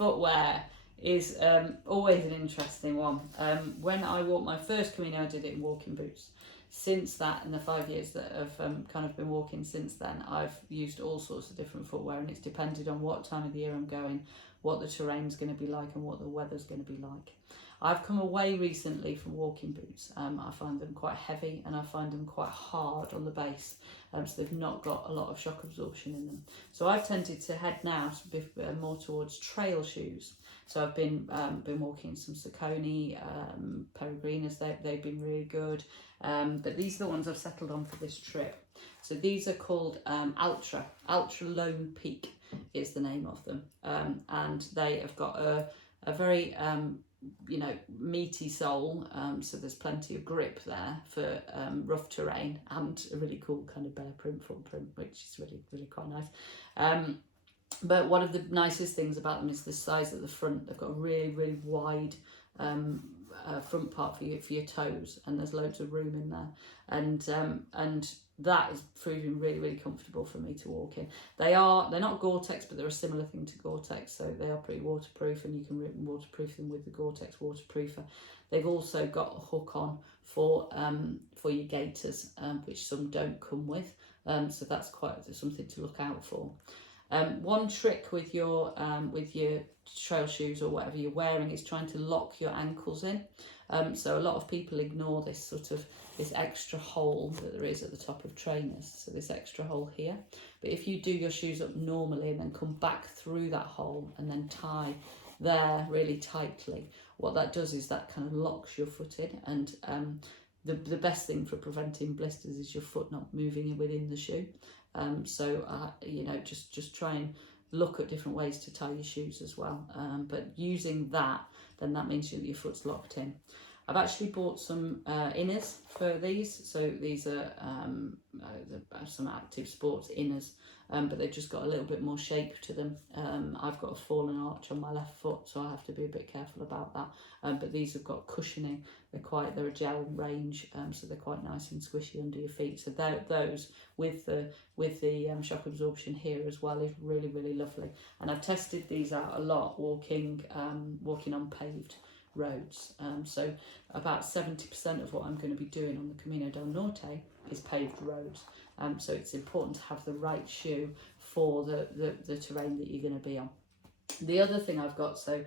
footwear is always an interesting one. When I walked my first Camino, I did it in walking boots. Since that, in the 5 years that I've kind of been walking since then, I've used all sorts of different footwear, and it's depended on what time of the year I'm going, what the terrain's going to be like, and what the weather's going to be like. I've come away recently from walking boots. I find them quite heavy, and I find them quite hard on the base, so they've not got a lot of shock absorption in them. So I've tended to head now more towards trail shoes. So I've been walking some Saucony, Peregrinas. They've been really good. But these are the ones I've settled on for this trip. So these are called Ultra Lone Peak is the name of them, and they have got a very meaty sole, so there's plenty of grip there for rough terrain, and a really cool kind of bear print footprint, which is really quite nice. But one of the nicest things about them is the size at the front. They've got a really wide front part for your toes, and there's loads of room in there, and that is proving really comfortable for me to walk in. They're not Gore-Tex, but they're a similar thing to Gore-Tex, so they are pretty waterproof, and you can waterproof them with the Gore-Tex waterproofer. They've also got a hook on for your gaiters, which some don't come with, so that's quite something to look out for. One trick with your trail shoes or whatever you're wearing is trying to lock your ankles in. So a lot of people ignore this extra hole that there is at the top of trainers. So this extra hole here. But if you do your shoes up normally and then come back through that hole and then tie there really tightly, what that does is that kind of locks your foot in. And the best thing for preventing blisters is your foot not moving within the shoe. Just try and look at different ways to tie your shoes as well. But using that, then that means that your foot's locked in. I've actually bought some inners for these. So these are some active sports inners, but they've just got a little bit more shape to them. I've got a fallen arch on my left foot, so I have to be a bit careful about that. But these have got cushioning. They're a gel range, so they're quite nice and squishy under your feet. So those with the shock absorption here as well is really lovely. And I've tested these out a lot walking on paved roads. So about 70% of what I'm going to be doing on the Camino del Norte is paved roads. So it's important to have the right shoe for the terrain that you're going to be on. The other thing I've got, so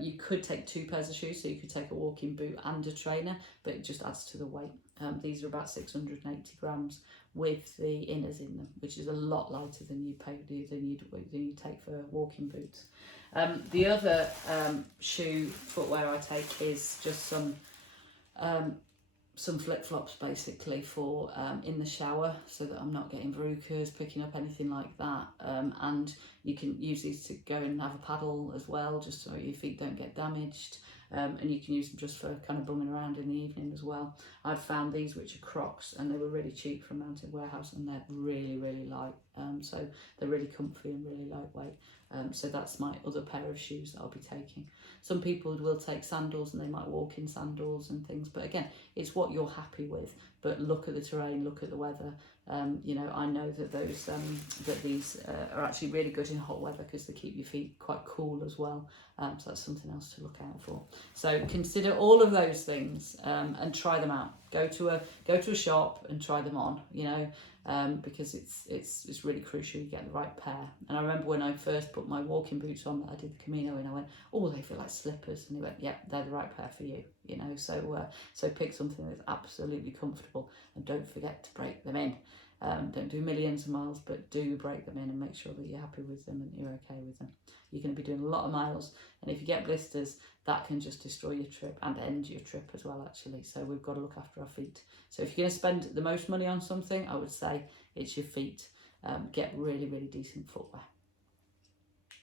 you could take 2 pairs of shoes, so you could take a walking boot and a trainer, but it just adds to the weight. These are about 680 grams with the inners in them, which is a lot lighter than you take for walking boots. The other footwear I take is just some flip-flops basically for in the shower, so that I'm not getting verrucas, picking up anything like that, and you can use these to go and have a paddle as well, just so your feet don't get damaged, and you can use them just for kind of bumming around in the evening as well. I've found these, which are Crocs, and they were really cheap from Mountain Warehouse, and they're really light, so they're really comfy and really lightweight. So that's my other pair of shoes that I'll be taking. Some people will take sandals and they might walk in sandals and things, but again, it's what you're happy with. But look at the terrain, look at the weather. I know that these are actually really good in hot weather because they keep your feet quite cool as well. So that's something else to look out for. So consider all of those things and try them out. Go to a shop and try them on. Because it's really crucial you get the right pair. And I remember when I first put my walking boots on that I did the Camino in, I went, oh, they feel like slippers, and he went, yeah, they're the right pair for you. So pick something that's absolutely comfortable, and don't forget to break them in. Don't do millions of miles, but do break them in and make sure that you're happy with them and you're okay with them. You're going to be doing a lot of miles, and if you get blisters, that can just destroy your trip and end your trip as well, actually. So we've got to look after our feet. So if you're going to spend the most money on something, I would say it's your feet. Get really decent footwear.